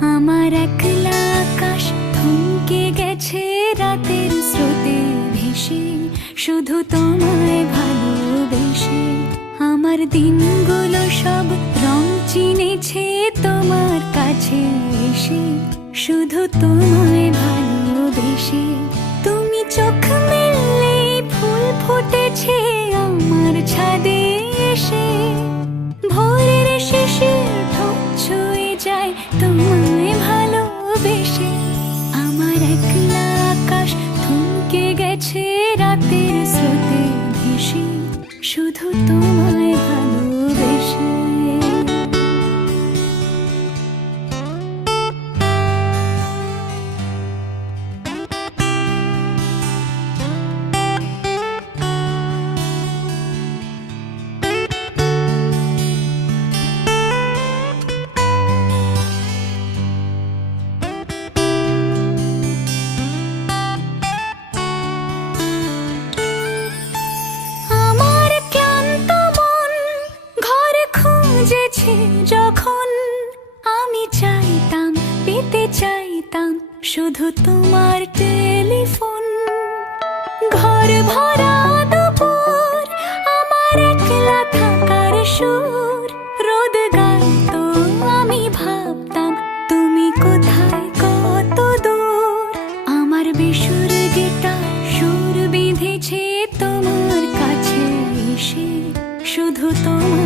আমার একলা আকাশ থমকে গেছে রাতের স্রোতে ভেসে, শুধু তোমায় ভালোবেসে। আমার দিনগুলো সব রং চিনেছে তোমার কাছে এসে, শুধু তোমায় ভালোবেসে। তুমি চোখ মেললে ফুল ফুটেছে আমার ছাদে এসে, ভোরের শিশির ঠোঁট ছুঁয়ে যায় তোমায় ভালোবেসে। আমার একলা আকাশ থমকে গেছে রাতের স্রোতে ভেসে, শুধু তোমায় ভালোবেসে। যখন আমি চাইতাম, পেতে চাইতাম শুধু তোমার টেলিফোন। ঘর ভরা দুপুর, আমার একলা থাকার সুর, রোদ গাইতো আমি ভাবতাম তুমি কোথায় কত দূর। আমার বেসুর গিটার সুর বিঁধেছে তোমার কাছে এসে, শুধু তোমার